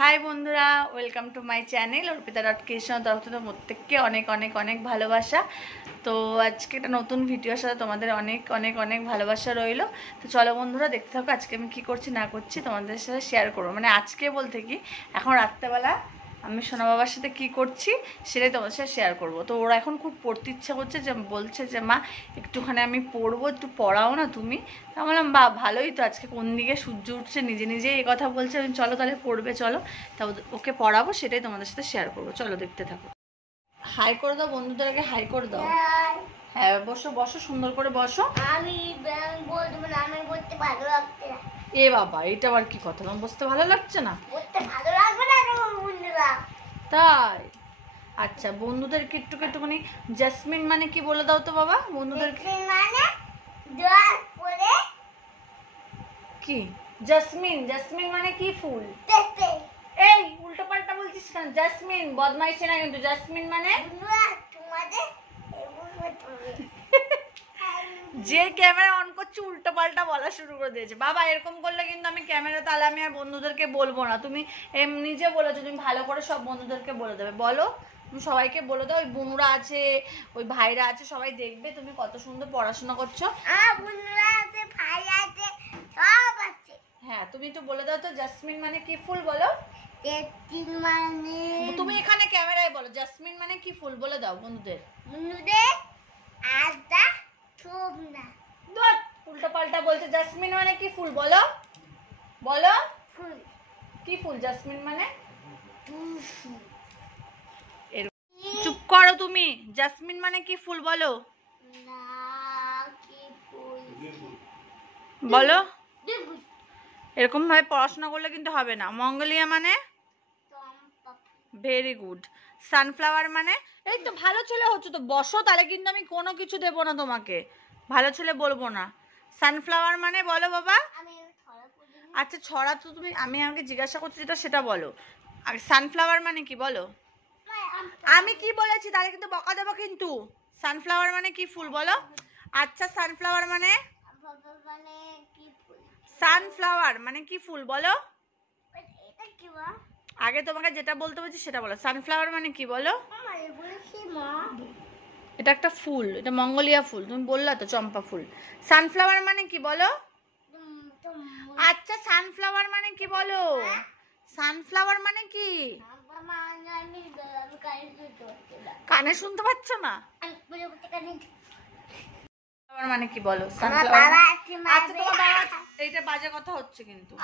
High বন্ধুরা, welcome to my channel অর্পিতা.কৃষ্ণ তরফ থেকে প্রত্যেককে অনেক অনেক অনেক ভালোবাসা। তো আজকে একটা নতুন ভিডিওর সাথে তোমাদের অনেক অনেক অনেক ভালোবাসা রইলো। তো চলো বন্ধুরা, দেখতে থাকো আজকে আমি কী করছি না করছি তোমাদের সাথে শেয়ার করবো। মানে আজকে বলতে কি, এখন রাত্রেবেলা আমি সোনা বাবার সাথে কী করছি সেটাই তোমাদের সাথে শেয়ার করবো। তো ওরা এখন খুব পড়তে ইচ্ছা করছে, যে বলছে যে মা একটুখানি আমি পড়বো, একটু পড়াও না তুমি। তা বললাম বা ভালোই তো, আজকে কোন দিকে সূর্য উঠছে নিজে নিজেই এই কথা বলছে, আমি চলো তাহলে পড়বে চলো। তা ওকে পড়াবো, সেটাই তোমাদের সাথে শেয়ার করবো। চলো দেখতে থাকো। হাই করে দাও বন্ধুদেরকে, হাই করে দাও। হ্যাঁ বসো বসো, সুন্দর করে বসো। আমি বলবো না, আমি বলতে ভালো লাগছে না। এ বাবা, এটা আবার কি কথা, তোমার বসতে ভালো লাগছে না? বলতে ভালো লাগবে না তোমার বন্ধুরা। তাই আচ্ছা, বন্ধুদেরকে একটুখানি জাসমিন মানে কি বলে দাও তো বাবা বন্ধুদেরকে। মানে জল পড়ে কি জাসমিন? জাসমিন মানে কি ফুল? পেতে এই উল্টো পাল্টা বলছিস কেন? জাসমিন বদমাইশি না কিন্তু। জাসমিন মানে বন্ধুরা তোমাদের এগুলো হবে। যে ক্যামেরা অন করছে উল্টো পাল্টা বলা শুরু করে দিয়েছে। বাবা এরকম করলে কিন্তু আমি ক্যামেরা, তাহলে আমি আর বন্ধুদেরকে বলবো না। তুমি নিজে বলেছো, তুমি ভালো করে সব বন্ধুদেরকে বলে দেবে। বলো, তুমি সবাইকে বলে দাও, ওই বোনরা আছে, ওই ভাইরা আছে, সবাই দেখবে তুমি কত সুন্দর পড়াশোনা করছো। বন্ধুরা আছে, ভাই আছে, সব আছে। হ্যাঁ তুমি একটু বলে দাও তো, জাসমিন মানে কি ফুল বলো। তেতিল মানে তুমি এখানে ক্যামেরায় বলো, জাসমিন মানে কি ফুল বলে দাও বন্ধুদের। আদা থুবনা উল্টো পাল্টা বলছে। জাসমিন মানে কি ফুল বলো, বলো ফুল। কি ফুল জাসমিন মানে? টুসু। চুপ করো তুমি। জাসমিন মানে কি ফুল বলো, না কি ফুল বলো। দেবু এরকম ভাবে পড়াশোনা করলে কিন্তু হবে না। মঙ্গলিয়া মানে? চম্পা। Very good. সানফ্লাওয়ার মানে? এই তো ভালো ছেলে হচ্ছে তো, বসো, তাহলে কিন্তু আমি কোনো কিছু দেবো না তোমাকে, ভালো ছেলে বলবো না। সানফ্লাওয়ার মানে বলো বাবা। আমি ছড়া পড়ি। আচ্ছা ছড়া তো তুমি, আমি আমাকে জিজ্ঞাসা করছি যেটা সেটা বলো। আর সানফ্লাওয়ার মানে কি বলো। আমি কি বলেছি তাহলে কিন্তু বকা দেবো কিন্তু। সানফ্লাওয়ার মানে কি ফুল বলো। আচ্ছা সানফ্লাওয়ার মানে? মানে কি ফুল? সানফ্লাওয়ার মানে কি ফুল বলো। এটা কি মা? আগে তোমাকে যেটা বলতে বলছি সেটা বলো। সানফ্লাওয়ার মানে কি বলো। আমি বলেছি মা। এটা একটা ফুল, এটা মঙ্গলিয়া ফুল, তুমি বললা তো চম্পা ফুল। সানফ্লাওয়ার মানে কি বলো। আচ্ছা সানফ্লাওয়ার মানে কি বলো। সানফ্লাওয়ার মানে কি? কানে শুনতে পাচ্ছ না? মানে কি বলো। সানফ্লাওয়ার আচ্ছা তোমার বাবা, এইটা বাজে কথা হচ্ছে কিন্তু।